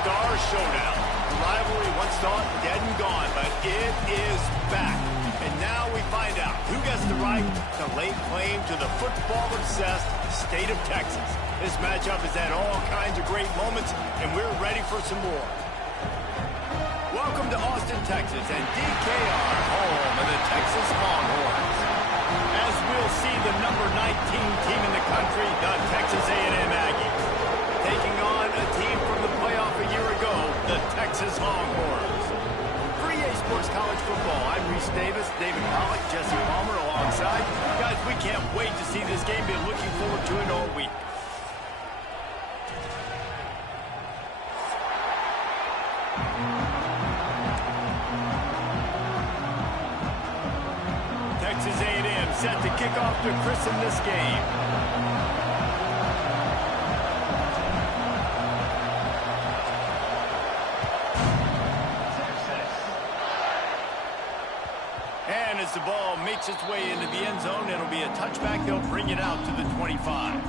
Star Showdown. The rivalry once thought dead and gone, but it is back. And now we find out who gets the right to lay claim to the football-obsessed state of Texas. This matchup has had all kinds of great moments, and we're ready for some more. Welcome to Austin, Texas, and DKR, home of the Texas Longhorns. As we'll see, the number 19 team in the country, the Texas A&M Aggies, taking on a team from the playoff a year ago, the Texas Longhorns. For EA Sports College Football, I'm Reese Davis, David Pollock, Jesse Palmer alongside. Guys, we can't wait to see this game. Been looking forward to it all week. Texas A&M set to kick off to christen this game. And as the ball makes its way into the end zone, it'll be a touchback. They'll bring it out to the 25.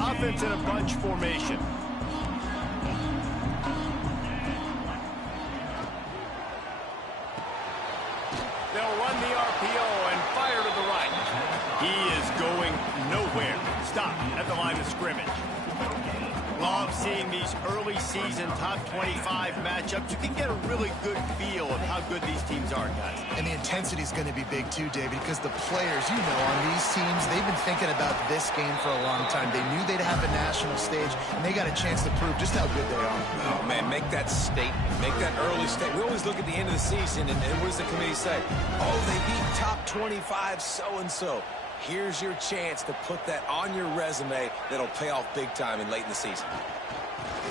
Offense in a bunch formation. They'll run the RPO and fire to the right. He is going nowhere. Stop at the line of scrimmage. Love seeing these early season top 25 matchups. You can get a really good feel of how good these teams are, guys. And the intensity is going to be big too, David, because the players, you know, on these teams, they've been thinking about this game for a long time. They knew they'd have a national stage, and they got a chance to prove just how good they are. Oh, man, make that statement. Make that early statement. We always look at the end of the season, and what does the committee say? Oh, they beat top 25 so-and-so. Here's your chance to put that on your resume that'll pay off big time and late in the season.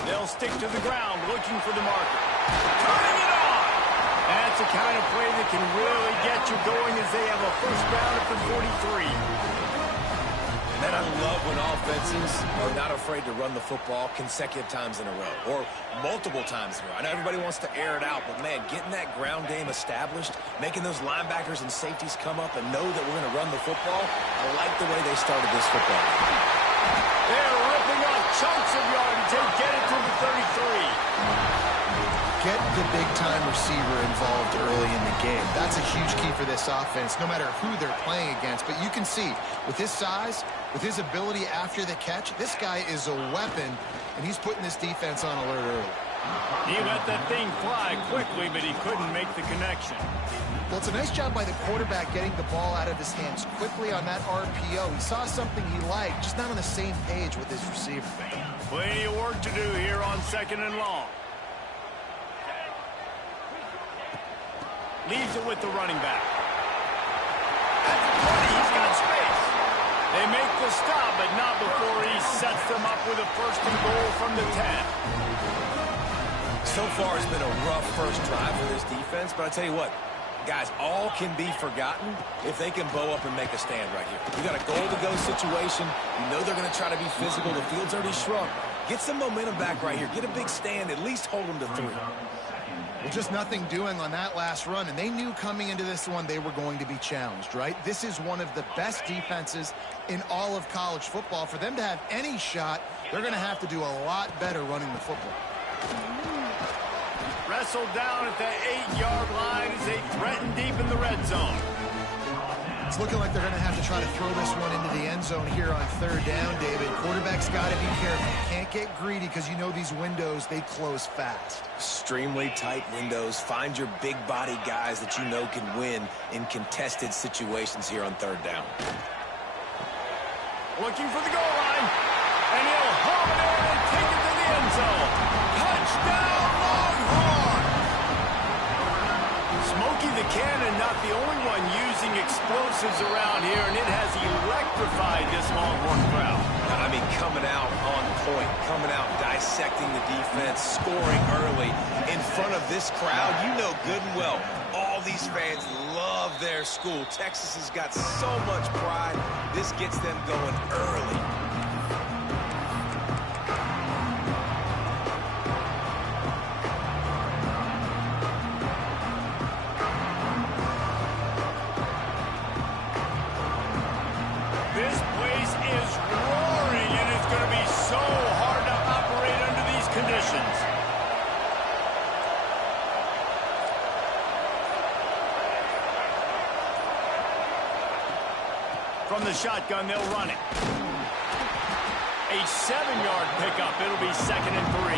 They'll stick to the ground looking for the marker. Turning it on! That's the kind of play that can really get you going as they have a first down at the 43. Man, I love when offenses are not afraid to run the football consecutive times in a row or multiple times in a row. I know everybody wants to air it out, but, man, getting that ground game established, making those linebackers and safeties come up and know that we're going to run the football, I like the way they started this football. They're ripping off chunks of yardage. They get it to the 33. Get the big-time receiver involved early in the game. That's a huge key for this offense, no matter who they're playing against. But you can see, with his size, with his ability after the catch, this guy is a weapon, and he's putting this defense on alert early. He let that thing fly quickly, but he couldn't make the connection. Well, it's a nice job by the quarterback getting the ball out of his hands quickly on that RPO. He saw something he liked, just not on the same page with his receiver. Plenty of work to do here on 2nd and long. Leaves it with the running back. At the 20, he's got space. They make the stop, but not before he sets them up with a first and goal from the 10. So far, it's been a rough first drive for this defense, but I tell you what, guys, all can be forgotten if they can bow up and make a stand right here. You got a goal-to-go situation. You know they're going to try to be physical. The field's already shrunk. Get some momentum back right here. Get a big stand. At least hold them to 3. Well, just nothing doing on that last run, and they knew coming into this one they were going to be challenged, right? This is one of the best defenses in all of college football. For them to have any shot, they're going to have to do a lot better running the football. Wrestled down at the 8-yard line as they threaten deep in the red zone. It's looking like they're going to have to try to throw this one into the end zone here on 3rd down, David. Quarterback's got to be careful. Can't get greedy because you know these windows, they close fast. Extremely tight windows. Find your big body guys that you know can win in contested situations here on 3rd down. Looking for the goal line. And he'll haul it in and take it to the end zone. Touchdown, Longhorn! Smokey the Cannon, not the only one using explosives around here, and it has electrified this Longhorn crowd. I mean, coming out on point, coming out dissecting the defense, scoring early in front of this crowd. You know good and well, all these fans love their school. Texas has got so much pride. This gets them going early. From the shotgun, they'll run it. A 7-yard pickup. It'll be 2nd and 3.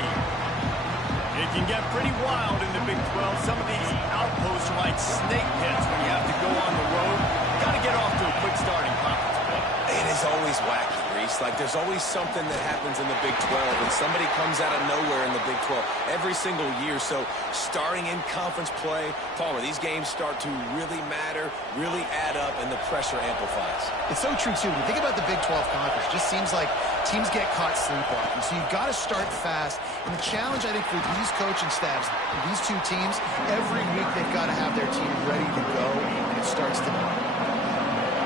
It can get pretty wild in the Big 12. Some of these outposts are like snake pits when you have to go on the road. Got to get off to a quick starting conference play. It is always wacky, Reese. Like, there's always something that happens in the Big 12, and somebody comes out of nowhere in the Big 12 every single year. So, starting in conference play, Palmer, these games start to really matter, really add up, and the pressure amplifies. It's so true, too. When you think about the Big 12 Conference, it just seems like teams get caught sleepwalking. So you've got to start fast. And the challenge, I think, for these coaching staffs, these two teams, every week they've got to have their team ready to go, and it starts tonight.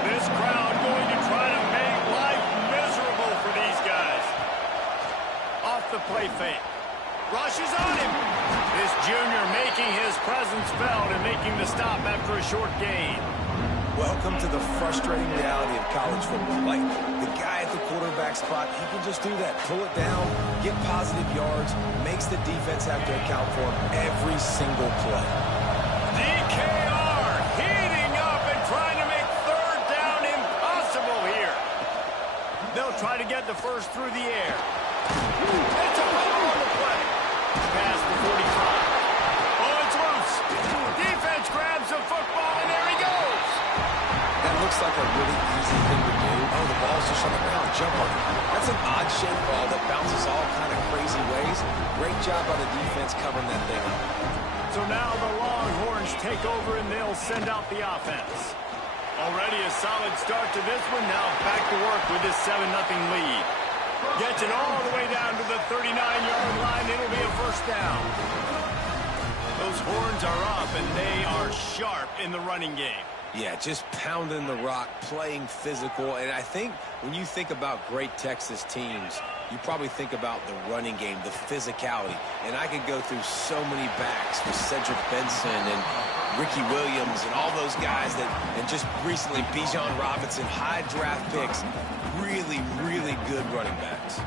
This crowd going to try to make life miserable for these guys. Off the play fake. Rushes on him. This junior making his presence felt and making the stop after a short gain. Welcome to the frustrating reality of college football. Like, the guy at the quarterback spot, he can just do that. Pull it down, get positive yards, makes the defense have to account for him every single play. DKR heating up and trying to make 3rd down impossible here. They'll try to get the first through the air. It's a run on the play. Pass to 45. Oh, it's loose. Defense grabs the football, and there he goes. That looks like a really easy thing to do. Oh, the ball's just on the ground. Jump on it. That's an odd-shaped ball that bounces all kind of crazy ways. Great job by the defense covering that thing up. So now the Longhorns take over, and they'll send out the offense. Already a solid start to this one. Now back to work with this 7-0 lead. Gets it all the way down to the 39-yard line. It'll be a 1st down. Those horns are up, and they are sharp in the running game. Yeah, just pounding the rock, playing physical. And I think when you think about great Texas teams, you probably think about the running game, the physicality. And I could go through so many backs with Cedric Benson and Ricky Williams and all those guys that, and just recently Bijan Robinson, high draft picks, really, really good running backs.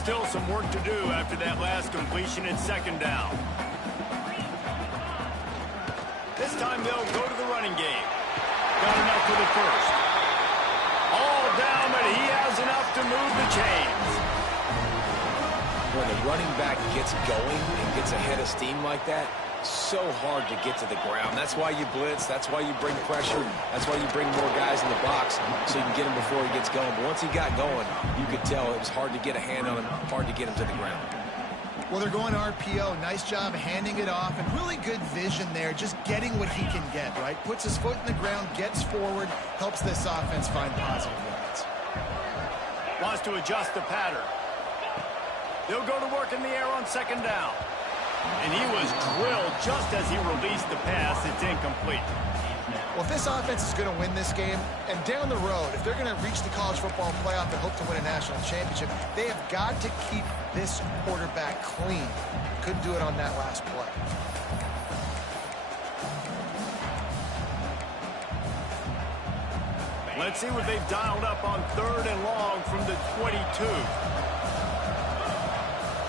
Still some work to do after that last completion at 2nd down. This time they'll go to the running game. Got enough for the first. All down, but he has enough to move the chains. When the running back gets going and gets ahead of steam like that, so hard to get to the ground. That's why you blitz. That's why you bring pressure. That's why you bring more guys in the box so you can get him before he gets going. But once he got going, you could tell it was hard to get a hand on him, hard to get him to the ground. Well, they're going RPO. Nice job handing it off, and really good vision there, just getting what he can get, right? Puts his foot in the ground, gets forward, helps this offense find positive yards. Wants to adjust the pattern. They'll go to work in the air on 2nd down. And he was drilled just as he released the pass. It's incomplete. Well, if this offense is going to win this game, and down the road, if they're going to reach the college football playoff and hope to win a national championship, they have got to keep this quarterback clean. Couldn't do it on that last play. Let's see what they've dialed up on 3rd and long from the 22.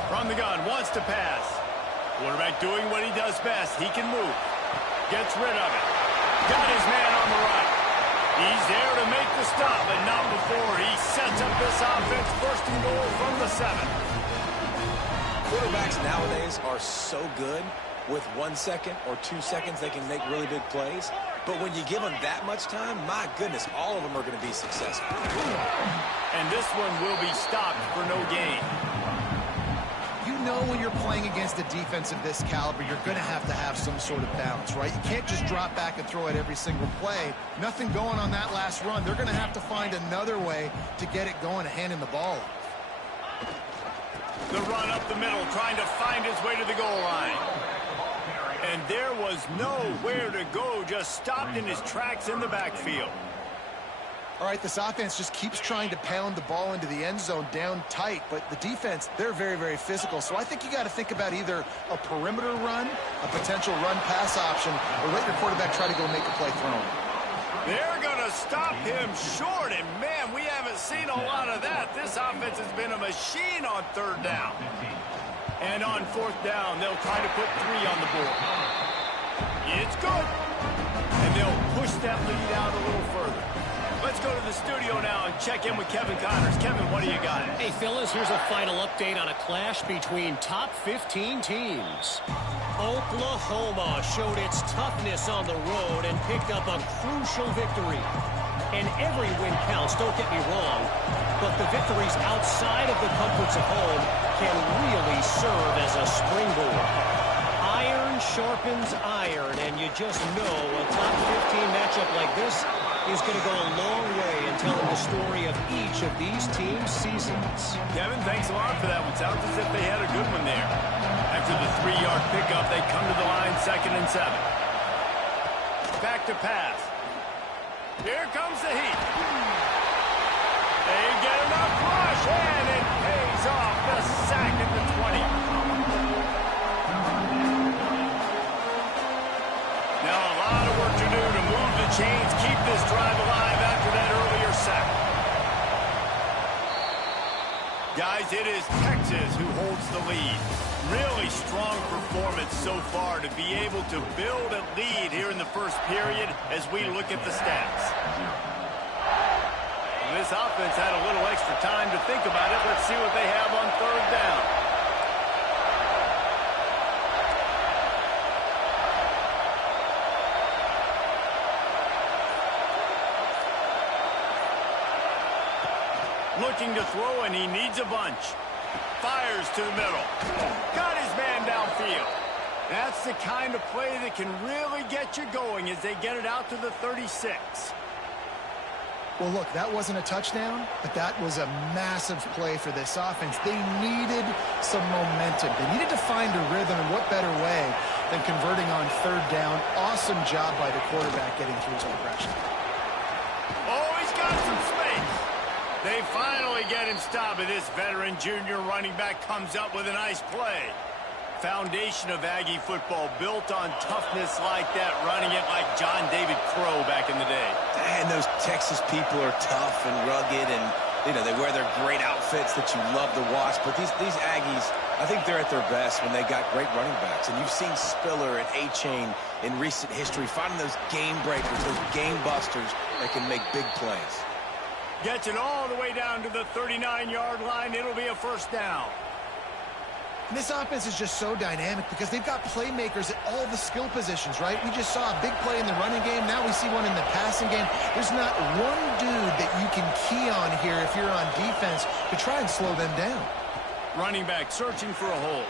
From the gun, wants to pass. Quarterback doing what he does best. He can move. Gets rid of it. Got his man on the right. He's there to make the stop, but not before he sets up this offense 1st and goal from the 7. Quarterbacks nowadays are so good. With 1 second or 2 seconds, they can make really big plays. But when you give them that much time, my goodness, all of them are going to be successful. And this one will be stopped for no gain. You know when you're playing against a defense of this caliber, you're going to have some sort of balance, right? You can't just drop back and throw it every single play. Nothing going on that last run. They're going to have to find another way to get it going and handing the ball off. The run up the middle, trying to find his way to the goal line. And there was nowhere to go, just stopped in his tracks in the backfield. All right, this offense just keeps trying to pound the ball into the end zone down tight, but the defense, they're very, very physical. So I think you got to think about either a perimeter run, a potential run-pass option, or let your quarterback try to go make a play throwing. They're going to stop him short, and man, we haven't seen a lot of that. This offense has been a machine on 3rd down. And on 4th down, they'll try to put 3 on the board. It's good. And they'll push that lead out a little further. Let's go to the studio now and check in with Kevin Connors. Kevin, what do you got? Hey, fellas, here's a final update on a clash between top 15 teams. Oklahoma showed its toughness on the road and picked up a crucial victory. And every win counts, don't get me wrong, but the victories outside of the comforts of home can really serve as a springboard. Iron sharpens iron, and you just know a top 15 matchup like this is going to go a long way in telling the story of each of these teams' seasons. Kevin, thanks a lot for that one. Sounds as if they had a good one there. After the 3-yard pickup, they come to the line 2nd and 7. Back to pass. Here comes the heat. They get enough rush, and it pays off. The sack at the 20. Now a lot of work to do to move the chains, keep this drive alive after that earlier sack. Guys, it is Texas who holds the lead. Really strong performance so far to be able to build a lead here in the first period as we look at the stats. This offense had a little extra time to think about it. Let's see what they have on 3rd down. Looking to throw, and he needs a bunch. Fires to the middle. Got his man downfield. That's the kind of play that can really get you going as they get it out to the 36. Well, look, that wasn't a touchdown, but that was a massive play for this offense. They needed some momentum. They needed to find a rhythm, and what better way than converting on 3rd down. Awesome job by the quarterback getting through his progression. Oh, he's got some space. They finally get him stopped, and this veteran junior running back comes up with a nice play. Foundation of Aggie football built on toughness like that, running it like John David Crow back in the day. And those Texas people are tough and rugged, and they wear their great outfits that you love to watch. But these Aggies, I think they're at their best when they got great running backs. And you've seen Spiller and A-Chain in recent history finding those game breakers, those game busters that can make big plays. Gets it all the way down to the 39-yard line. It'll be a 1st down. This offense is just so dynamic because they've got playmakers at all the skill positions, right? We just saw a big play in the running game. Now we see one in the passing game. There's not one dude that you can key on here if you're on defense to try and slow them down. Running back searching for a hole.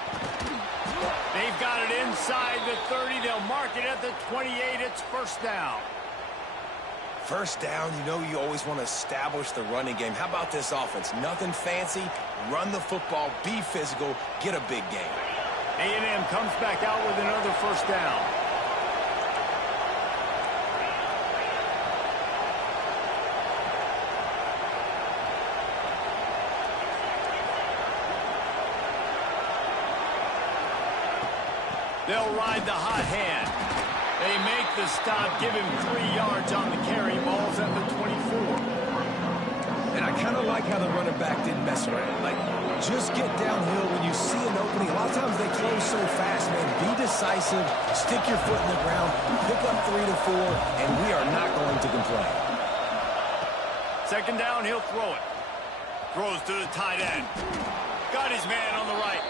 They've got it inside the 30. They'll mark it at the 28. It's 1st down. 1st down, you always want to establish the running game. How about this offense? Nothing fancy. Run the football, be physical, get a big game. A&M comes back out with another 1st down. They'll ride the hot hand. They make the stop, give him 3 yards on the carry. Ball's at the 24. And I kind of like how the running back didn't mess around. Like, just get downhill when you see an opening. A lot of times they close so fast, man. Be decisive, stick your foot in the ground, pick up 3 to 4, and we are not going to complain. 2nd down, he'll throw it. Throws to the tight end. Got his man on the right.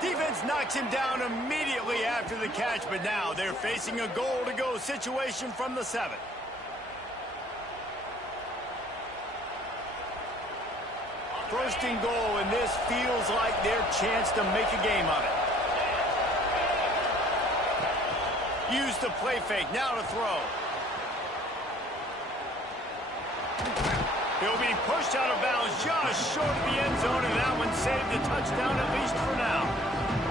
Defense knocks him down immediately after the catch, but now they're facing a goal-to-go situation from the 7. First and goal, and this feels like their chance to make a game of it. Use the play fake, now to throw. He'll be pushed out of bounds just short of the end zone, and that one saved a touchdown at least for now.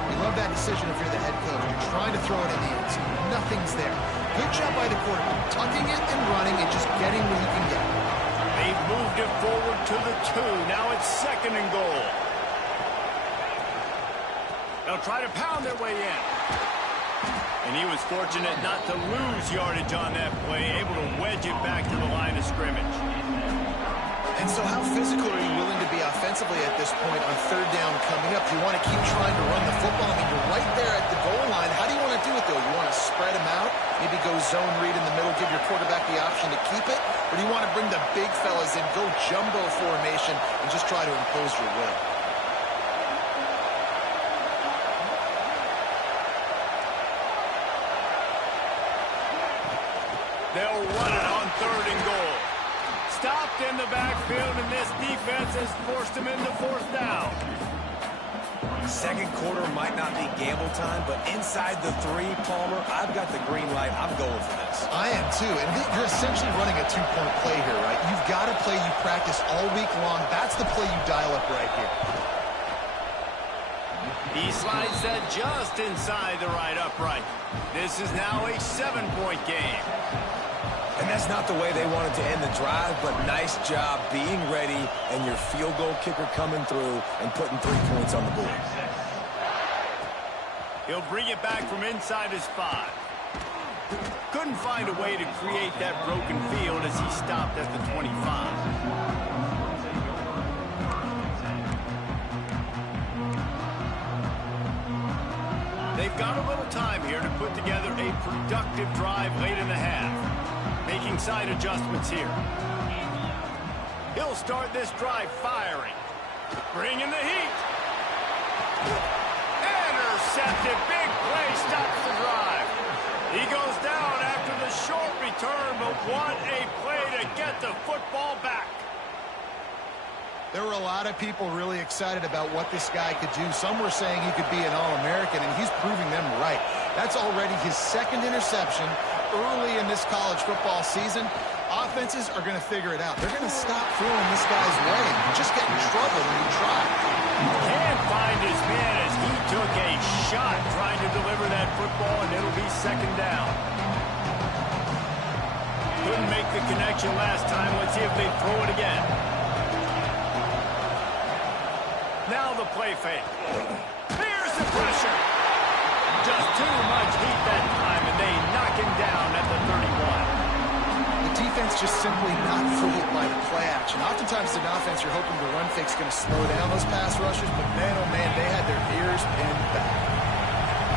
You love that decision if you're the head coach. You're trying to throw it in the end zone. Nothing's there. Good job by the quarterback, tucking it and running and just getting what you can get. They've moved it forward to the 2. Now it's 2nd and goal. They'll try to pound their way in. And he was fortunate not to lose yardage on that play, able to wedge it back to the line of scrimmage. And so how physical are you willing to be offensively at this point on third down coming up? Do you want to keep trying to run the football? I mean, you're right there at the goal line. How do you want to do it, though? You want to spread them out, maybe go zone read in the middle, give your quarterback the option to keep it? Or do you want to bring the big fellas in, go jumbo formation, and just try to impose your will? They'll run it on third and goal. Stopped in the backfield, and this defense has forced him into fourth down. Second quarter might not be gamble time, but inside the 3, Palmer, I've got the green light. I'm going for this. I am too, and you're essentially running a 2-point play here, right? You've got a play you practice all week long. That's the play you dial up right here. He slides that just inside the right upright. This is now a 7-point game. And that's not the way they wanted to end the drive, but nice job being ready and your field goal kicker coming through and putting 3 points on the board. He'll bring it back from inside his 5. Couldn't find a way to create that broken field as he stopped at the 25. They've got a little time here to put together a productive drive late in the half. Making side adjustments here. He'll start this drive firing. Bringing the heat. Intercepted. Big play stops the drive. He goes down after the short return, but what a play to get the football back. There were a lot of people really excited about what this guy could do. Some were saying he could be an All-American, and he's proving them right. That's already his 2nd interception early in this college football season. Offenses are going to figure it out. They're going to stop throwing this guy's way. You just get in trouble when you try. Can't find his man as he took a shot trying to deliver that football, and it'll be 2nd down. Couldn't make the connection last time. Let's see if they throw it again. Now the play fake. Here's the pressure. Just too much heat that time, and they knock him down at the 31. The defense just simply not fooled by the play action. Oftentimes, an offense, you're hoping the run fake's going to slow down those pass rushers, but man, oh man, they had their ears pinned back.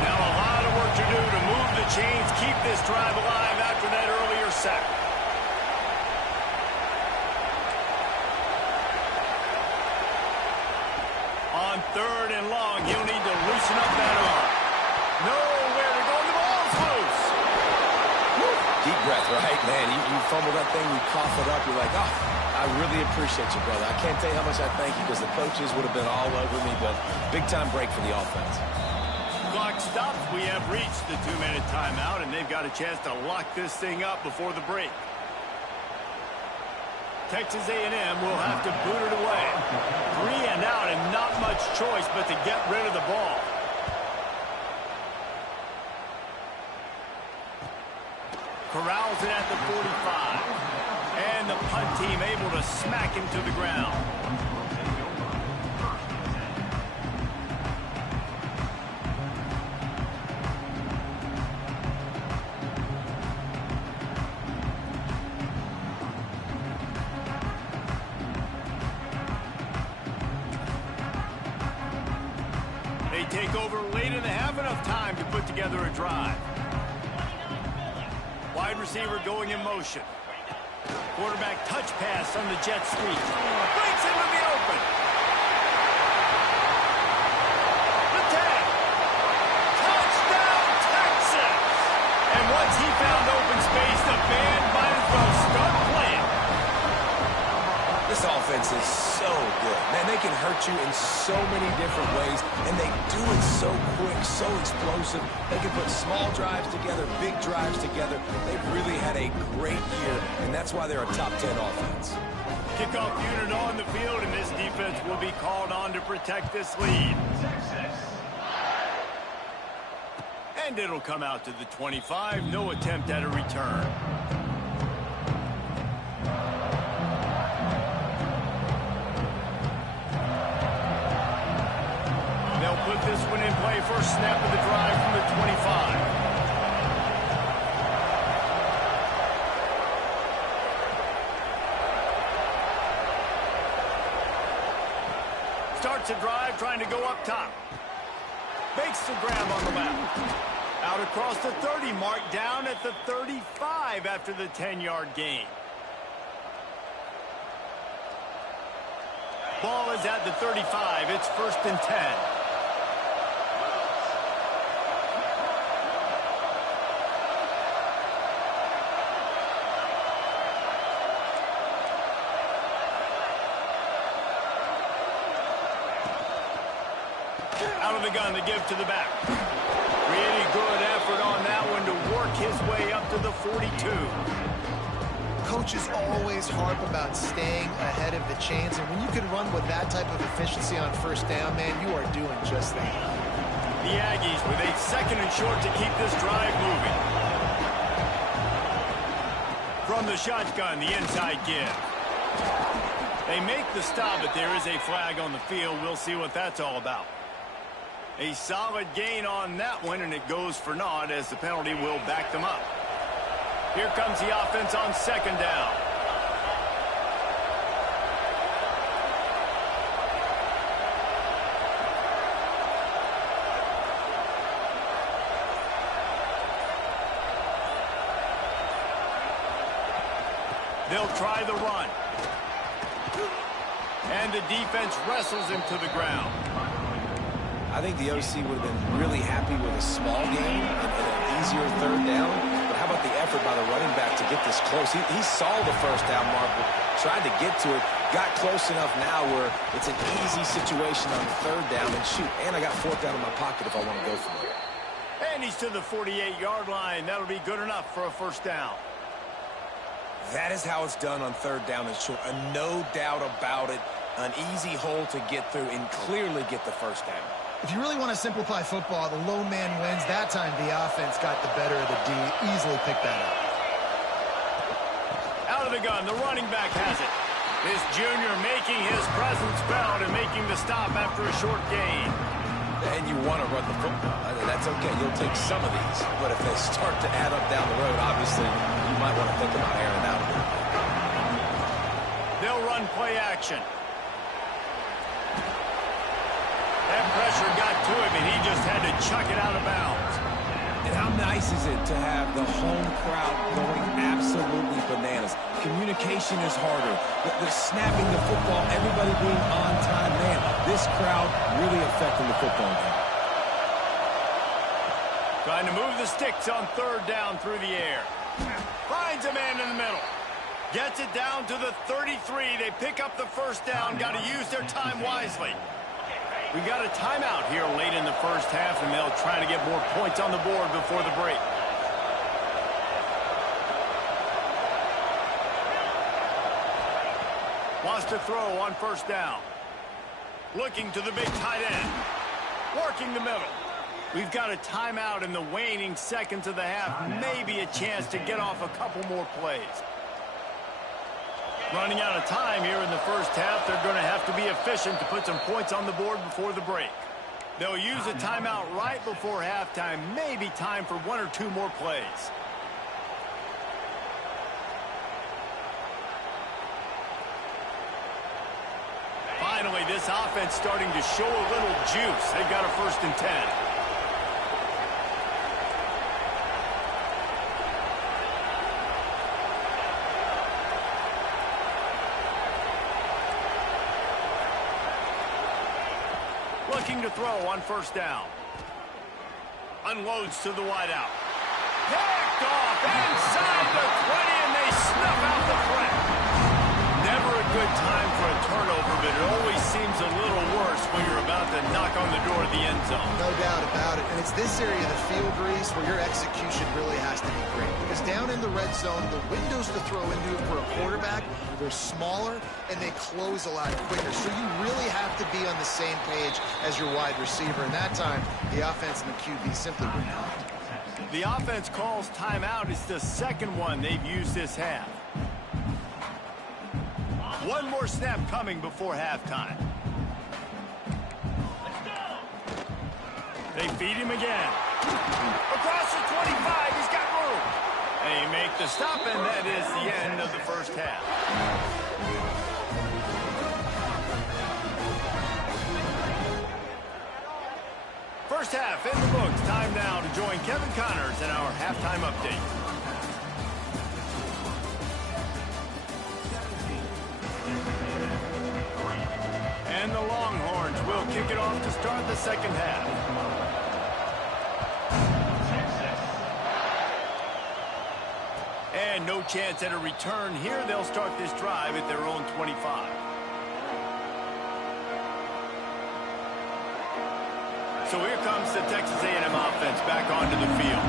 Now a lot of work to do to move the chains, keep this drive alive after that earlier sack. On third and long, he'll need to loosen up that arm. Nowhere to go, and the ball's loose. Woo. Deep breath, right? Man, you fumble that thing, you cough it up, you're like, oh, I really appreciate you, brother. I can't tell you how much I thank you because the coaches would have been all over me, but big-time break for the offense. Clock stops. We have reached the 2-minute timeout, and they've got a chance to lock this thing up before the break. Texas A&M will have to boot it away. 3 and out, and not much choice but to get rid of the ball. Corrals it at the 45. And the punt team able to smack him to the ground. They take over late in the half, enough time to put together a drive. Wide receiver going in motion. Quarterback touch pass on the jet sweep. Breaks into the open. The tag. Touchdown, Texas! And once he found open space, the band might as well start playing. This offense is so good. Man, they can hurt you in so many different ways, and they do it so quick, so explosive. They can put small drives together, big drives together. They've really had a great year, and that's why they're a top 10 offense. Kickoff unit on the field, and this defense will be called on to protect this lead. And it'll come out to the 25. No attempt at a return. They'll put this one in play. First snap of the drive from the 25. Starts a drive trying to go up top. Makes the grab on the left. Out across the 30 mark, down at the 35 after the 10-yard gain. Ball is at the 35. It's 1st and 10. Out of the gun to give to the back. Really good effort on that one to work his way up to the 42. Coaches always harp about staying ahead of the chains, and when you can run with that type of efficiency on 1st down, man, you are doing just that. The Aggies with a 2nd and short to keep this drive moving. From the shotgun, the inside give. They make the stop, but there is a flag on the field. We'll see what that's all about. A solid gain on that one, and it goes for naught as the penalty will back them up. Here comes the offense on 2nd down. They'll try the run. And the defense wrestles him to the ground. I think the OC would have been really happy with a small gain and an easier 3rd down. But how about the effort by the running back to get this close? He saw the 1st down marker, tried to get to it, got close enough now where it's an easy situation on the 3rd down. And shoot, and I got 4th down in my pocket if I want to go from there. And he's to the 48-yard line. That'll be good enough for a 1st down. That is how it's done on 3rd down and short. No doubt about it. An easy hole to get through and clearly get the 1st down. If you really want to simplify football, the lone man wins. That time the offense got the better of the D. Easily picked that up. Out of the gun, the running back has it. This junior making his presence felt and making the stop after a short gain. And you want to run the football. That's okay. You'll take some of these. But if they start to add up down the road, obviously, you might want to think about airing out a little bit. They'll run play action. That pressure got to him, and he just had to chuck it out of bounds. And how nice is it to have the home crowd going absolutely bananas? Communication is harder. The snapping the football, everybody being on time. Man, this crowd really affecting the football game. Trying to move the sticks on 3rd down through the air. Finds a man in the middle. Gets it down to the 33. They pick up the 1st down. Got to use their time wisely. We got a timeout here late in the 1st half, and they'll try to get more points on the board before the break. Wants to throw on 1st down. Looking to the big tight end. Working the middle. We've got a timeout in the waning seconds of the half. Maybe a chance to get off a couple more plays. Running out of time here in the 1st half. They're going to have to be efficient to put some points on the board before the break. They'll use a timeout right before halftime. Maybe time for 1 or 2 more plays. Finally, this offense starting to show a little juice. They've got a 1st and 10. Looking to throw on 1st down. Unloads to the wideout. Picked off inside the 20, and they snuff out the threat. Never a good time for a turnover, but it always seems a little worse when you're about to knock on the door of the end zone. No doubt about it. And it's this area of the field, Reese, where your execution really has to be great. Because down in the red zone, the windows to throw into it for a quarterback, they're smaller and they close a lot quicker. So you really have to be on the same page as your wide receiver. And that time, the offense and the QB simply were not. The offense calls timeout. It's the 2nd one they've used this half. One more snap coming before halftime. They feed him again. Across the 25, he's got room. They make the stop, and that is the end of the 1st half. First half in the books. Time now to join Kevin Connors in our halftime update. And the Longhorns will kick it off to start the second half. And no chance at a return here. They'll start this drive at their own 25. So here comes the Texas A&M offense back onto the field.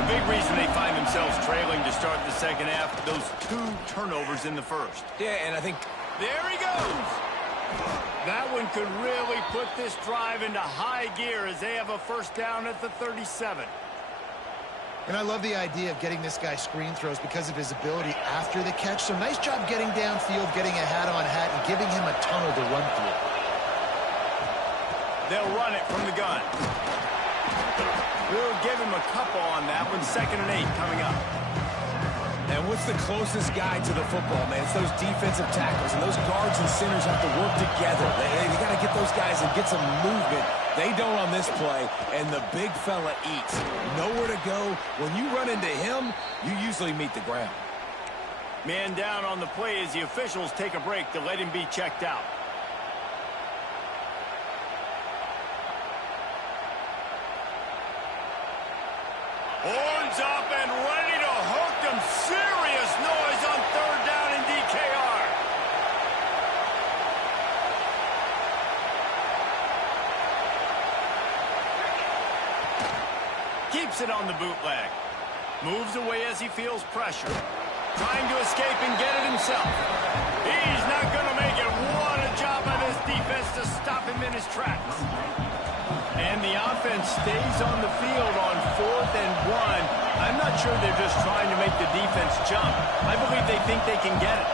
A big reason they find themselves trailing to start the second half, those 2 turnovers in the first. Yeah, and I think... There he goes! That one could really put this drive into high gear as they have a first down at the 37. And I love the idea of getting this guy screen throws because of his ability after the catch. So nice job getting downfield, getting a hat-on-hat, and giving him a tunnel to run through. They'll run it from the gun. We'll give him a couple on that one. 2nd and 8 coming up. And what's the closest guy to the football, man? It's those defensive tackles, and those guards and centers have to work together. They got to get those guys and get some movement. They don't on this play, and the big fella eats. Nowhere to go. When you run into him, you usually meet the ground. Man down on the play as the officials take a break to let him be checked out. Horns up and ready to hook them. Serious noise on 3rd down in DKR. Keeps it on the bootleg. Moves away as he feels pressure. Trying to escape and get it himself. He's not going to make it. What a job by this defense to stop him in his tracks. And the offense stays on the field on 4th and 1. I'm not sure they're just trying to make the defense jump. I believe they think they can get it.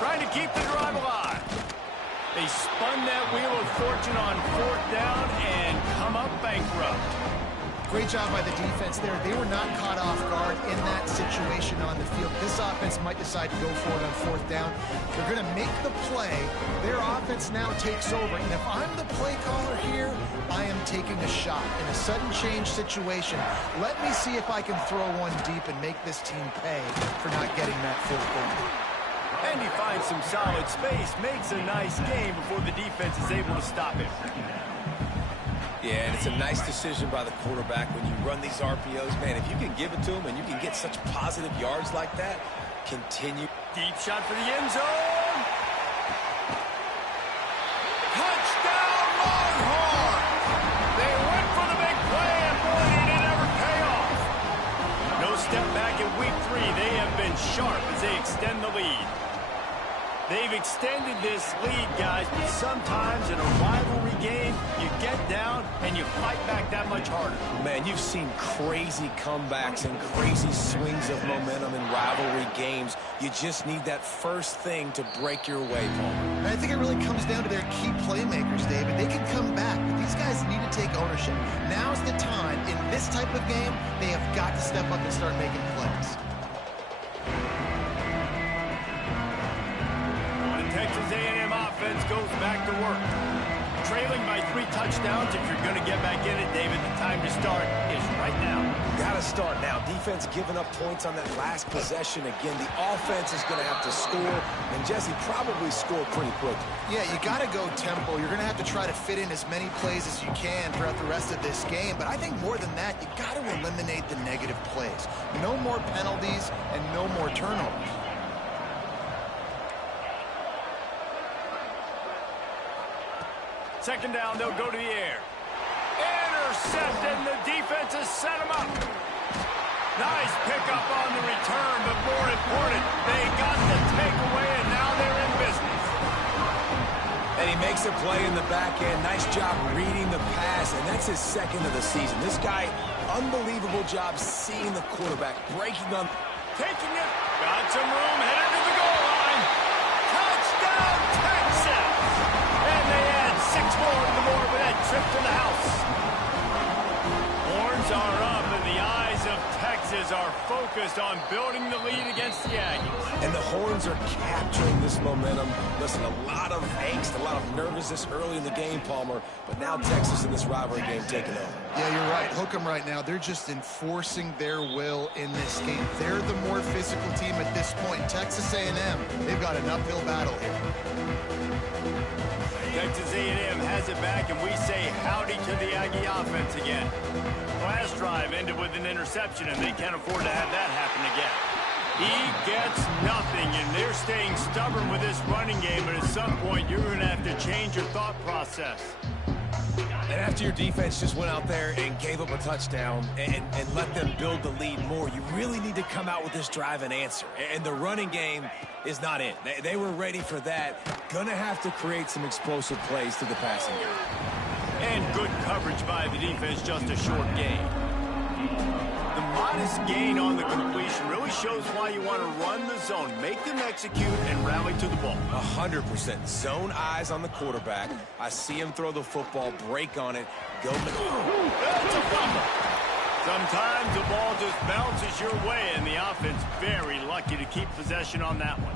Trying to keep the drive alive. They spun that wheel of fortune on 4th down and come up bankrupt. Great job by the defense there. They were not caught off guard in that situation on the field. This offense might decide to go for it on 4th down. They're going to make the play. Their offense now takes over. And if I'm the play caller here, I am taking a shot in a sudden change situation. Let me see if I can throw one deep and make this team pay for not getting that 4th down. And he finds some solid space, makes a nice game before the defense is able to stop him. Yeah, and it's a nice decision by the quarterback when you run these RPOs. Man, if you can give it to him and you can get such positive yards like that, continue. Deep shot for the end zone. Touchdown, Longhorns! They went for the big play, and boy, did it ever pay off. No step back in week 3. They have been sharp as they extend the lead. They've extended this lead, guys, but sometimes in a rivalry game, you get down and you fight back that much harder. Man, you've seen crazy comebacks and crazy swings of momentum in rivalry games. You just need that first thing to break your way, Paul. And I think it really comes down to their key playmakers, David. They can come back, but these guys need to take ownership. Now's the time. In this type of game, they have got to step up and start making plays. Texas A&M offense goes back to work. Trailing by 3 touchdowns. If you're going to get back in it, David, the time to start is right now. Got to start now. Defense giving up points on that last possession. Again, the offense is going to have to score, and Jesse probably scored pretty quickly. Yeah, you got to go tempo. You're going to have to try to fit in as many plays as you can throughout the rest of this game. But I think more than that, you got to eliminate the negative plays. No more penalties and no more turnovers. Second down, they'll go to the air. Intercepted, and the defense has set him up. Nice pickup on the return, but more important, they got the takeaway, and now they're in business. And he makes a play in the back end. Nice job reading the pass, and that's his 2nd of the season. This guy, unbelievable job seeing the quarterback, breaking on. Taking it, got some room, headed to the goal line. Touchdown, Texas! And they add 6 more to the board with that trip to the house. Horns are up, and the eyes of Texas defenses are focused on building the lead against the Aggies. And the Horns are capturing this momentum. Listen, a lot of angst, a lot of nervousness early in the game, Palmer, but now Texas in this rivalry game taking over. Yeah, you're right. Hook them right now. They're just enforcing their will in this game. They're the more physical team at this point. Texas A&M, they've got an uphill battle here. Texas A&M has it back, and we say howdy to the Aggie offense again. Last drive ended with an interception, and they can't afford to have that happen again. He gets nothing, and they're staying stubborn with this running game, but at some point, you're going to have to change your thought process. And after your defense just went out there and gave up a touchdown and let them build the lead more, you really need to come out with this drive and answer. And the running game is not in. They were ready for that. Going to have to create some explosive plays to the passing game. And good coverage by the defense, just a short gain. The modest gain on the completion really shows why you want to run the zone, make them execute, and rally to the ball. 100%. Zone eyes on the quarterback. I see him throw the football, break on it, go. That's a fumble. Sometimes the ball just bounces your way, and the offense very lucky to keep possession on that one.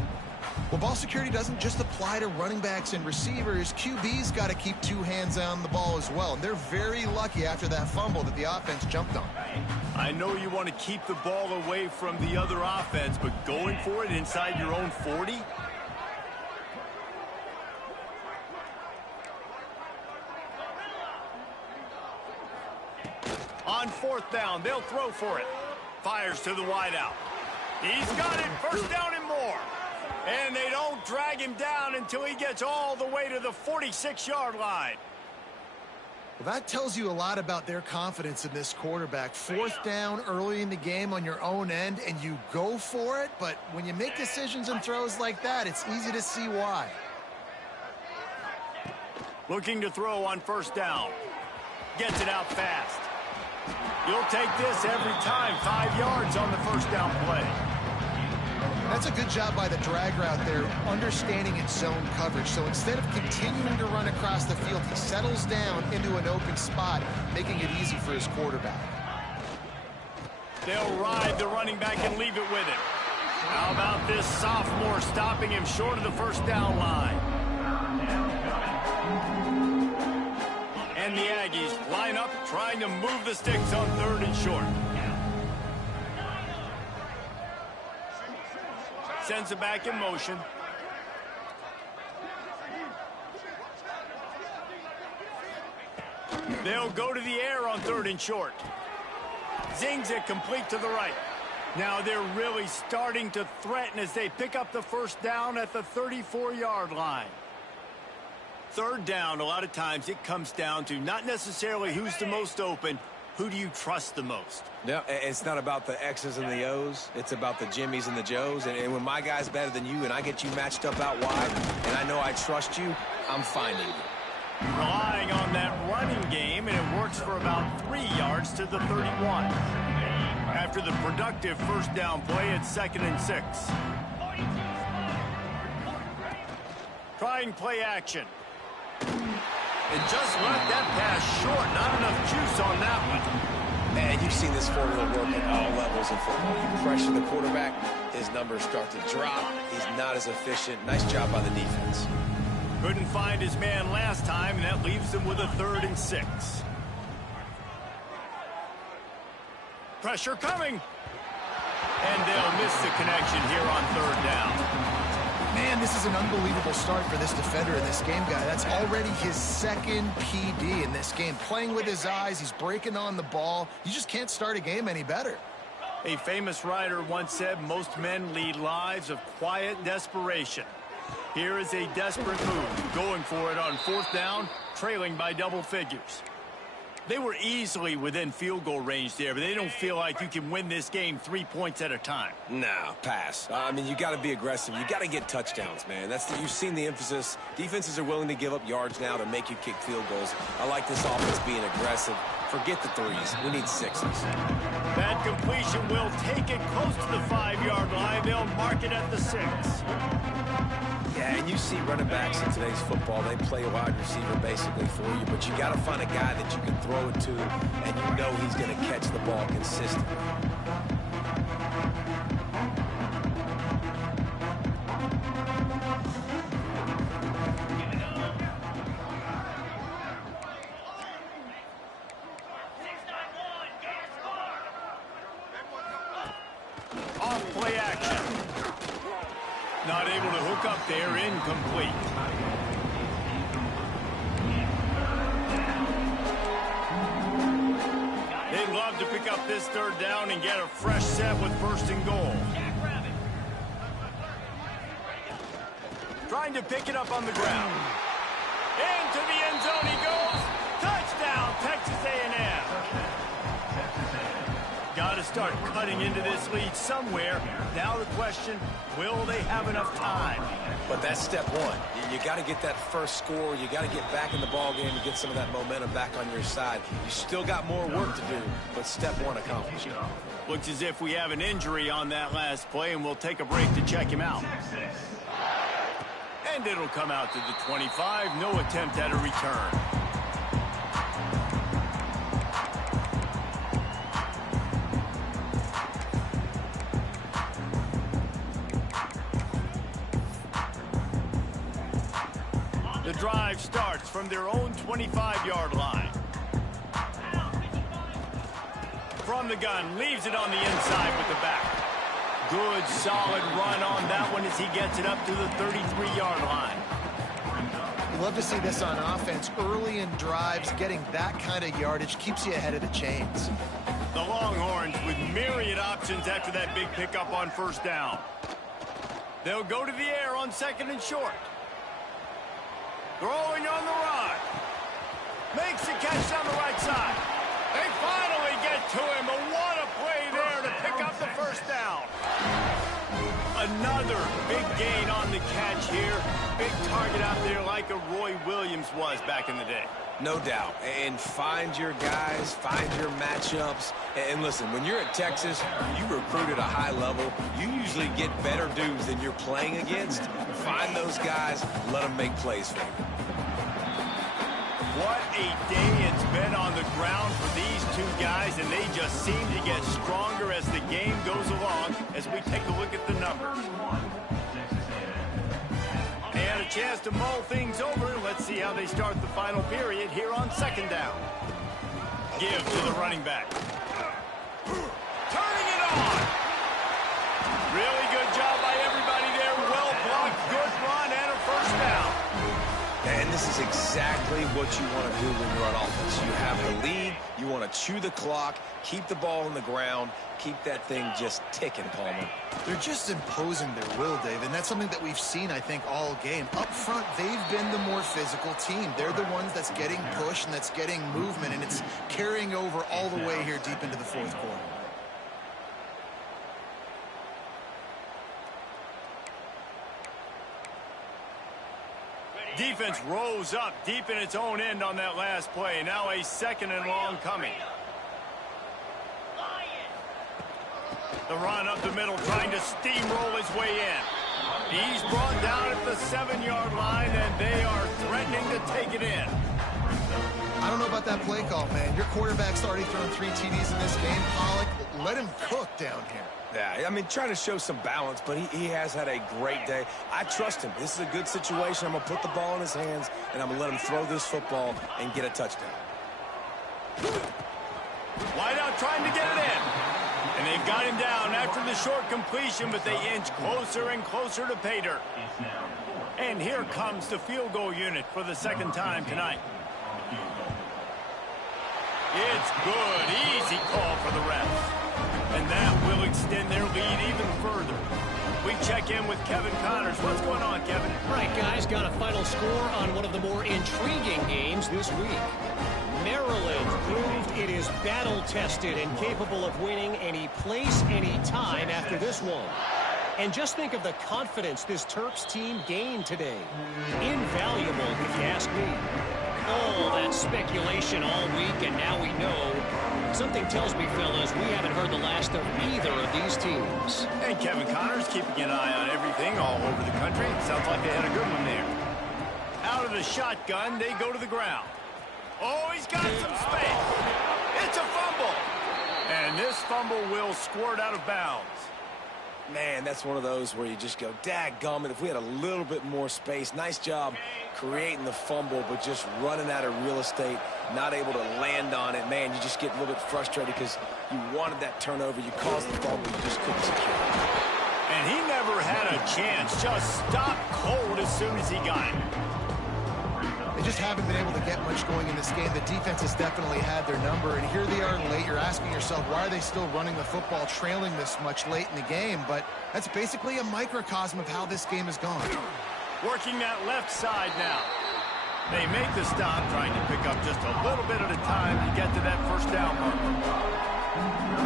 Well, ball security doesn't just apply to running backs and receivers. QB's got to keep two hands on the ball as well. And they're very lucky after that fumble that the offense jumped on. I know you want to keep the ball away from the other offense, but going for it inside your own 40? On fourth down, they'll throw for it. Fires to the wideout. He's got it, first down and more. And they don't drag him down until he gets all the way to the 46-yard line. Well, that tells you a lot about their confidence in this quarterback. Fourth down early in the game on your own end, and you go for it. But when you make decisions and throws like that, it's easy to see why. Looking to throw on first down. Gets it out fast. You'll take this every time. 5 yards on the first down play. That's a good job by the drag route there, understanding its zone coverage. So instead of continuing to run across the field, he settles down into an open spot, making it easy for his quarterback. They'll ride the running back and leave it with him. How about this sophomore stopping him short of the first down line? And the Aggies line up, trying to move the sticks on third and short. Sends it back in motion. They'll go to the air on third and short. Zings it complete to the right. Now they're really starting to threaten as they pick up the first down at the 34-yard line. Third down, a lot of times it comes down to not necessarily who's the most open, who do you trust the most? Yeah, it's not about the X's and the O's. It's about the Jimmys and the Joes. And when my guy's better than you and I get you matched up out wide and I know I trust you, I'm finding you. Relying on that running game, and it works for about 3 yards to the 31. After the productive first down play, it's 2nd and 6. Trying play action. And just let that pass short. Not enough juice on that one. Man, you've seen this formula work at all levels of football. You pressure the quarterback, his numbers start to drop. He's not as efficient. Nice job by the defense. Couldn't find his man last time, and that leaves him with a 3rd and 6. Pressure coming. And they'll miss the connection here on 3rd down. Man, this is an unbelievable start for this defender in this game, guy. That's already his 2nd PD in this game. Playing with his eyes, he's breaking on the ball. You just can't start a game any better. A famous writer once said, most men lead lives of quiet desperation. Here is a desperate move, going for it on 4th down, trailing by double figures. They were easily within field goal range there, but they don't feel like you can win this game 3 points at a time. No, pass. I mean, you got to be aggressive. You got to get touchdowns, man. You've seen the emphasis. Defenses are willing to give up yards now to make you kick field goals. I like this offense being aggressive. Forget the 3s. We need 6s. That completion will take it close to the 5-yard line. They'll mark it at the 6. Yeah, and you see running backs in today's football, they play a wide receiver basically for you, but you got to find a guy that you can throw it to, and you know he's going to catch the ball consistently. play action. Not able to hook up there, incomplete. They'd love to pick up this third down and get a fresh set with first and goal. Trying to pick it up on the ground. Into the end zone he goes. Touchdown, Texas A&M. Got to start cutting into this lead somewhere. Now the question, will they have enough time? But that's step one. You got to get that first score. You got to get back in the ball game and get some of that momentum back on your side. You still got more work to do, but step one accomplished. Looks as if we have an injury on that last play, and we'll take a break to check him out. And it'll come out to the 25. No attempt at a return. The drive starts from their own 25-yard line. From the gun, leaves it on the inside with the back. Good, solid run on that one as he gets it up to the 33-yard line. You love to see this on offense. Early in drives, getting that kind of yardage keeps you ahead of the chains. The Longhorns with myriad options after that big pickup on first down. They'll go to the air on second and short. Throwing on the run. Makes the catch down the right side. They finally get to him, but what a play there to pick up the first down. Another big gain on the catch here. Big target out there like a Roy Williams was back in the day. No doubt. And find your guys, find your matchups. And listen, when you're at Texas, you recruit at a high level. You usually get better dudes than you're playing against. Find those guys, let them make plays for you. What a day it's been on the ground for these two guys, and they just seem to get stronger as the game goes along as we take a look at the numbers. And a chance to mull things over. Let's see how they start the final period here on second down. Give to the running back. Turning it on. Really good job by everybody there. Well blocked, good run, and a first down. And this is exactly what you want to do when you're on offense. You have the lead. You want to chew the clock, keep the ball on the ground, keep that thing just ticking, Palmer. They're just imposing their will, Dave, and that's something that we've seen, I think, all game. Up front, they've been the more physical team. They're the ones that's getting pushed and that's getting movement, and it's carrying over all the way here deep into the fourth quarter. Defense rose up deep in its own end on that last play. Now a second and long coming. The run up the middle, trying to steamroll his way in. He's brought down at the 7-yard line, and they are threatening to take it in. I don't know about that play call, man. Your quarterback's already thrown 3 TDs in this game. Pollock, let him cook down here. Yeah, I mean, trying to show some balance, but he has had a great day. I trust him. This is a good situation. I'm going to put the ball in his hands, and I'm going to let him throw this football and get a touchdown. Wide out trying to get it in. And they've got him down after the short completion, but they inch closer and closer to pay dirt. And here comes the field goal unit for the second time tonight. It's good. Easy call for the refs. And that will extend their lead even further. We check in with Kevin Connors. What's going on, Kevin? Right, guys, got a final score on one of the more intriguing games this week. Maryland proved it is battle-tested and capable of winning any place, any time after this one. And just think of the confidence this Terps team gained today. Invaluable, if you ask me. All that speculation all week, and now we know. Something tells me, fellas, we haven't heard the last of either of these teams. And Kevin Connors keeping an eye on everything all over the country. Sounds like they had a good one there. Out of the shotgun, they go to the ground. Oh, he's got some space. It's a fumble. And this fumble will squirt out of bounds. Man, that's one of those where you just go, dadgummit, if we had a little bit more space. Nice job creating the fumble, but just running out of real estate, not able to land on it. Man, you just get a little bit frustrated because you wanted that turnover. You caused the fumble, you just couldn't secure it. And he never had a chance. Just stopped cold as soon as he got it. They just haven't been able to get much going in this game. The defense has definitely had their number, and here they are late. You're asking yourself, why are they still running the football, trailing this much late in the game? But that's basically a microcosm of how this game has gone. Working that left side now. They make the stop, trying to pick up just a little bit at a time to get to that first down marker.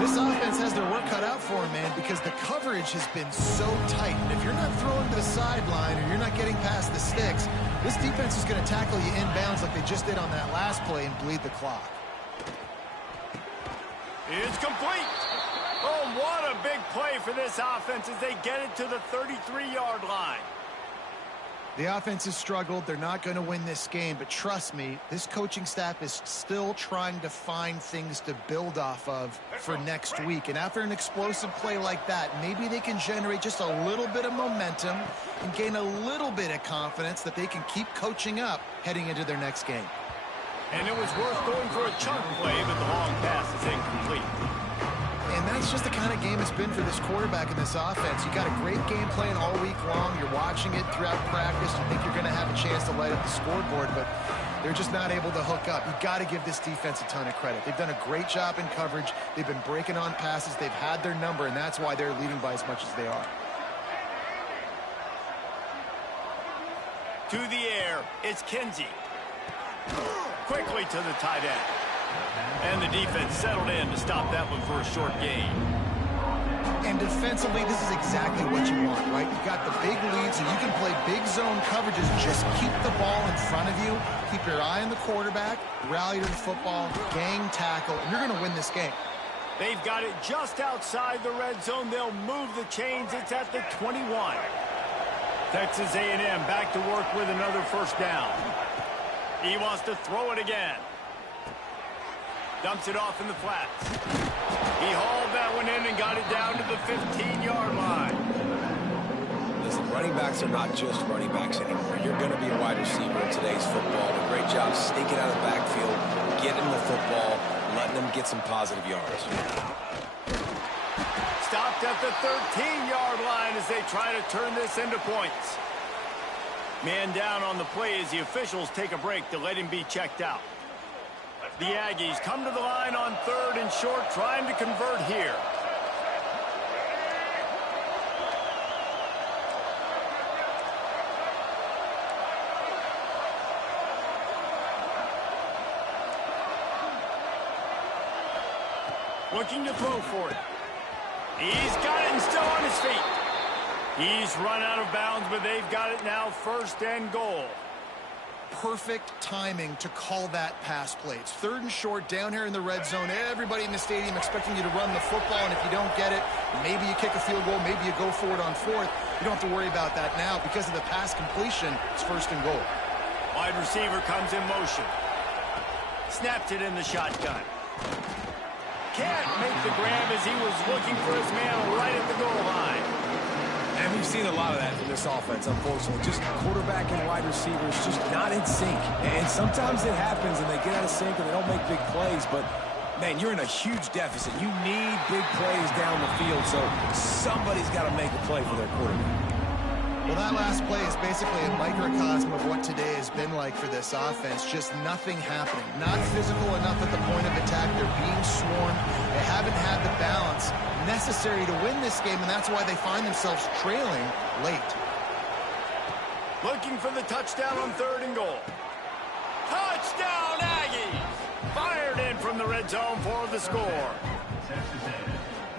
This offense has their work cut out for them, man, because the coverage has been so tight. And if you're not throwing to the sideline or you're not getting past the sticks, this defense is going to tackle you inbounds like they just did on that last play and bleed the clock. It's complete. Oh, what a big play for this offense as they get it to the 33-yard line. The offense has struggled. They're not going to win this game, but trust me, this coaching staff is still trying to find things to build off of for next week. And after an explosive play like that, maybe they can generate just a little bit of momentum and gain a little bit of confidence that they can keep coaching up heading into their next game. And it was worth going for a chunk play, but the long pass is incomplete. And that's just the kind of game it's been for this quarterback in this offense. You got a great game plan all week long. You're watching it throughout practice. You think you're going to have a chance to light up the scoreboard, but they're just not able to hook up. You got to give this defense a ton of credit. They've done a great job in coverage. They've been breaking on passes. They've had their number, and that's why they're leading by as much as they are. To the air, it's Kinsey. Quickly to the tight end. And the defense settled in to stop that one for a short gain. And defensively, this is exactly what you want, right? You got the big lead, so you can play big zone coverages. Just keep the ball in front of you. Keep your eye on the quarterback. Rally to the football. Gang tackle. And you're going to win this game. They've got it just outside the red zone. They'll move the chains. It's at the 21. Texas A&M back to work with another first down. He wants to throw it again. Dumps it off in the flats. He hauled that one in and got it down to the 15-yard line. Listen, running backs are not just running backs anymore. You're going to be a wide receiver in today's football. A great job sneaking out of the backfield, getting the football, letting them get some positive yards. Stopped at the 13-yard line as they try to turn this into points. Man down on the play as the officials take a break to let him be checked out. The Aggies come to the line on third and short, trying to convert here. Looking to throw for it. He's got it and still on his feet. He's run out of bounds, but they've got it now first and goal. Perfect timing to call that pass play. It's third and short down here in the red zone. Everybody in the stadium expecting you to run the football, and if you don't get it, maybe you kick a field goal, maybe you go for it on fourth. You don't have to worry about that now. Because of the pass completion, it's first and goal. Wide receiver comes in motion. Snapped it in the shotgun. Can't make the grab as he was looking for his man right at the goal line. And we've seen a lot of that from this offense, unfortunately. Just quarterback and wide receivers just not in sync. And sometimes it happens and they get out of sync and they don't make big plays. But, man, you're in a huge deficit. You need big plays down the field, so somebody's got to make a play for their quarterback. Well, that last play is basically a microcosm of what today has been like for this offense. Just nothing happening. Not physical enough at the point of attack. They're being swarmed. They haven't had the balance necessary to win this game, and that's why they find themselves trailing late. Looking for the touchdown on third and goal. Touchdown, Aggies! Fired in from the red zone for the score.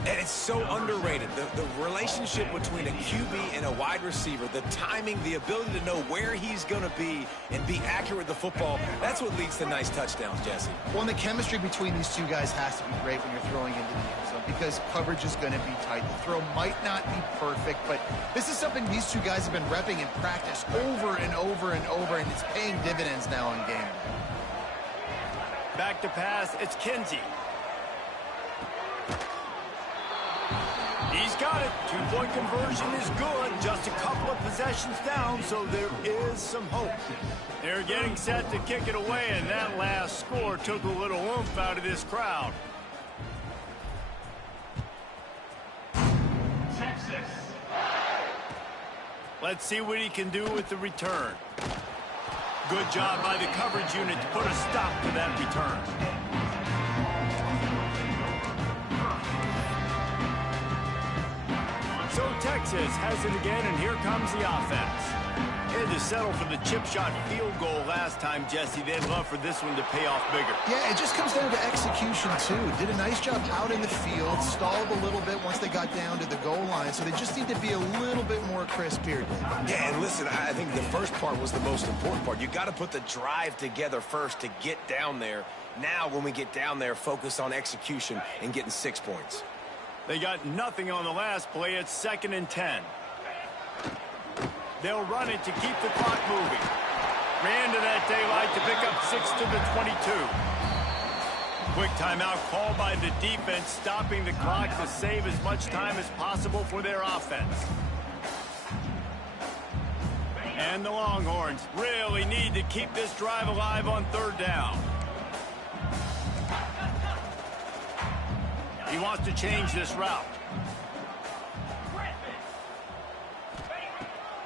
And it's so underrated. The relationship between a QB and a wide receiver, the timing, the ability to know where he's going to be and be accurate with the football, that's what leads to nice touchdowns, Jesse. Well, and the chemistry between these two guys has to be great when you're throwing into the end zone because coverage is going to be tight. The throw might not be perfect, but this is something these two guys have been repping in practice over and over and over, and it's paying dividends now in game. Back to pass, it's Kinsey. He's He's got it. Two-point conversion is good. Just a couple of possessions down, so there is some hope. They're getting set to kick it away, and that last score took a little oomph out of this crowd. Texas. Let's see what he can do with the return. Good job by the coverage unit to put a stop to that return. So Texas has it again, and here comes the offense. They had to settle for the chip shot field goal last time, Jesse. They'd love for this one to pay off bigger. Yeah, it just comes down to execution, too. Did a nice job out in the field, stalled a little bit once they got down to the goal line, so they just need to be a little bit more crisp here. Yeah, and listen, I think the first part was the most important part. You got to put the drive together first to get down there. Now, when we get down there, focus on execution and getting 6 points. They got nothing on the last play. It's 2nd and 10. They'll run it to keep the clock moving. Ran to that daylight to pick up 6 to the 22. Quick timeout called by the defense, stopping the clock to save as much time as possible for their offense. And the Longhorns really need to keep this drive alive on 3rd down. He wants to change this route.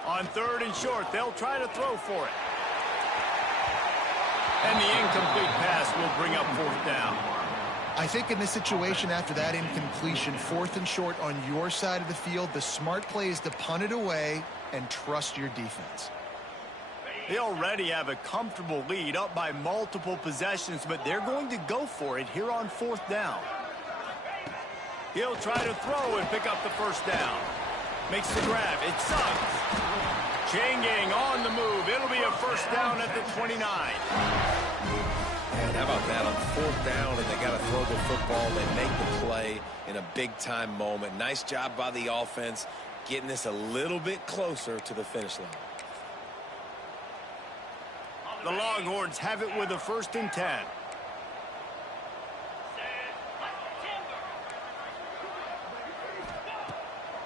On 3rd and short, they'll try to throw for it. And the incomplete pass will bring up 4th down. I think in this situation, after that incompletion, 4th and short on your side of the field, the smart play is to punt it away and trust your defense. They already have a comfortable lead, up by multiple possessions, but they're going to go for it here on 4th down. He'll try to throw and pick up the 1st down. Makes the grab. It's Suggs. Chain gang on the move. It'll be a 1st down at the 29. And how about that on 4th down, and they got to throw the football. They make the play in a big-time moment. Nice job by the offense, getting this a little bit closer to the finish line. The Longhorns have it with a 1st and 10.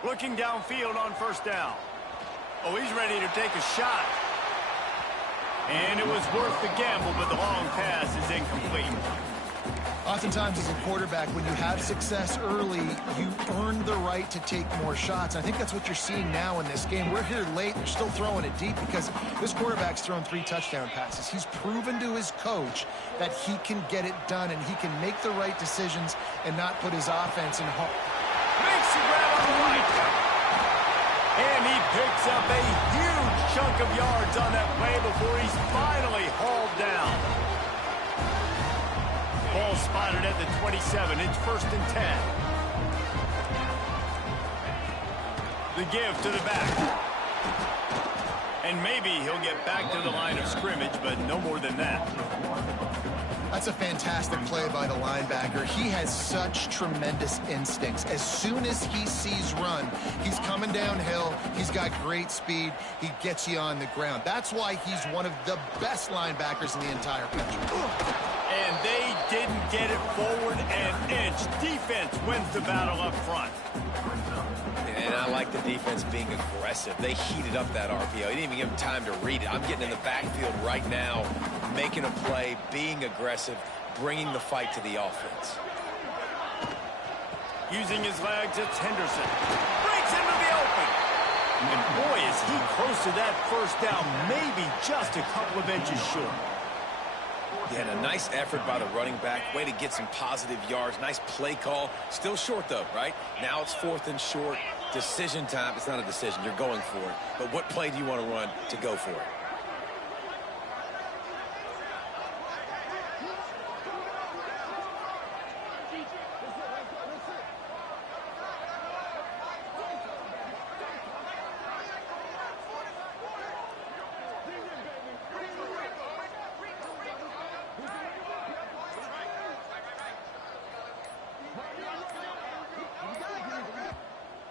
Looking downfield on 1st down. Oh, he's ready to take a shot. And it was worth the gamble, but the long pass is incomplete. Oftentimes as a quarterback, when you have success early, you earn the right to take more shots. I think that's what you're seeing now in this game. We're here late. They're still throwing it deep because this quarterback's thrown 3 touchdown passes. He's proven to his coach that he can get it done and he can make the right decisions and not put his offense in harm. Makes the grab on the right. And he picks up a huge chunk of yards on that play before he's finally hauled down. Ball spotted at the 27. It's 1st and 10. The give to the back. And maybe he'll get back to the line of scrimmage, but no more than that. That's a fantastic play by the linebacker. He has such tremendous instincts. As soon as he sees run, he's coming downhill. He's got great speed. He gets you on the ground. That's why he's one of the best linebackers in the entire country. And they didn't get it forward an inch. Defense wins the battle up front. And I like the defense being aggressive. They heated up that RPO. He didn't even give him time to read it. I'm getting in the backfield right now, making a play, being aggressive, bringing the fight to the offense. Using his legs, it's Henderson. Breaks into the open. And boy, is he close to that 1st down, maybe just a couple of inches short. He had a nice effort by the running back. Way to get some positive yards. Nice play call. Still short, though, right? Now it's 4th and short. Decision time. It's not a decision. You're going for it. But what play do you want to run to go for it?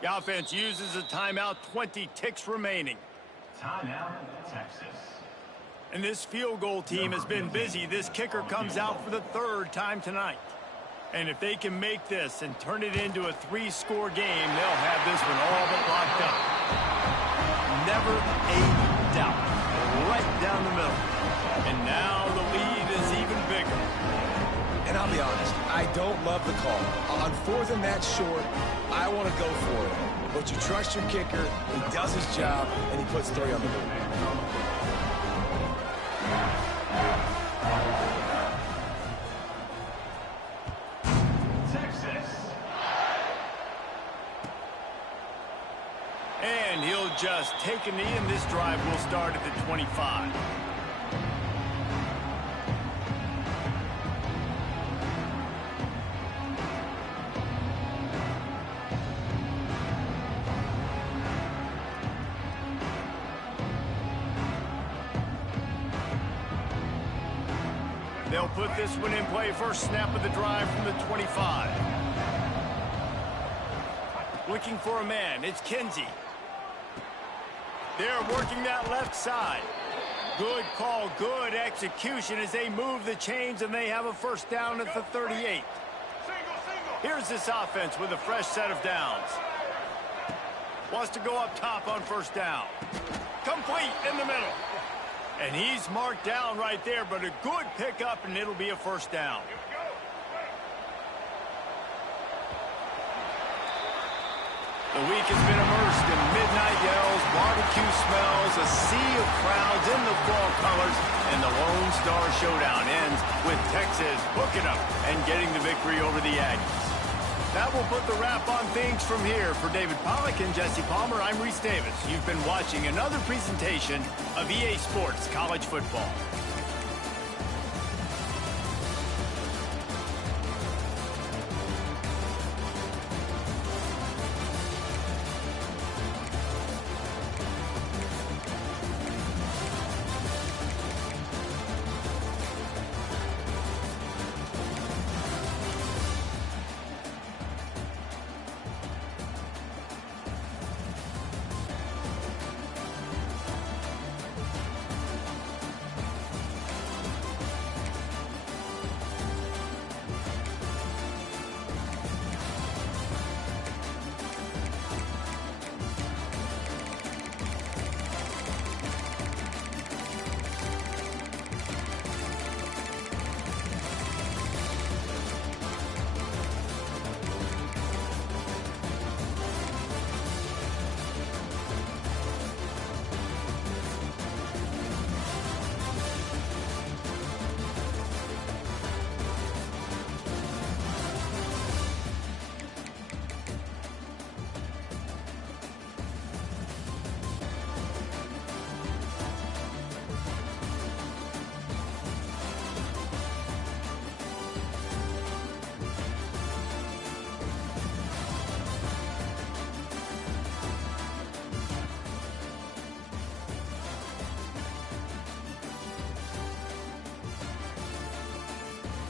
The offense uses a timeout, 20 ticks remaining. Timeout, Texas. And this field goal team has been busy. This kicker comes out for the 3rd time tonight. And if they can make this and turn it into a 3-score game, they'll have this one all but locked up. Never a doubt. Right down the middle. And now the lead is even bigger. And I'll be honest, I don't love the call. On 4th and that short, I want to go for it. But you trust your kicker, he does his job, and he puts 3 on the board. And he'll just take a knee, and this drive will start at the 25. They'll put this one in play. First snap of the drive from the 25. Looking for a man. It's Kinsey. They're working that left side. Good call, good execution as they move the chains, and they have a first down at the 38. Here's this offense with a fresh set of downs. Wants to go up top on first down. Complete in the middle. And he's marked down right there, but a good pickup, and it'll be a first down. The week has been immersed in midnight yells, barbecue smells, a sea of crowds in the fall colors, and the Lone Star Showdown ends with Texas hooking up and getting the victory over the Aggies. That will put the wrap on things from here. For David Pollack and Jesse Palmer, I'm Reese Davis. You've been watching another presentation of EA Sports College Football.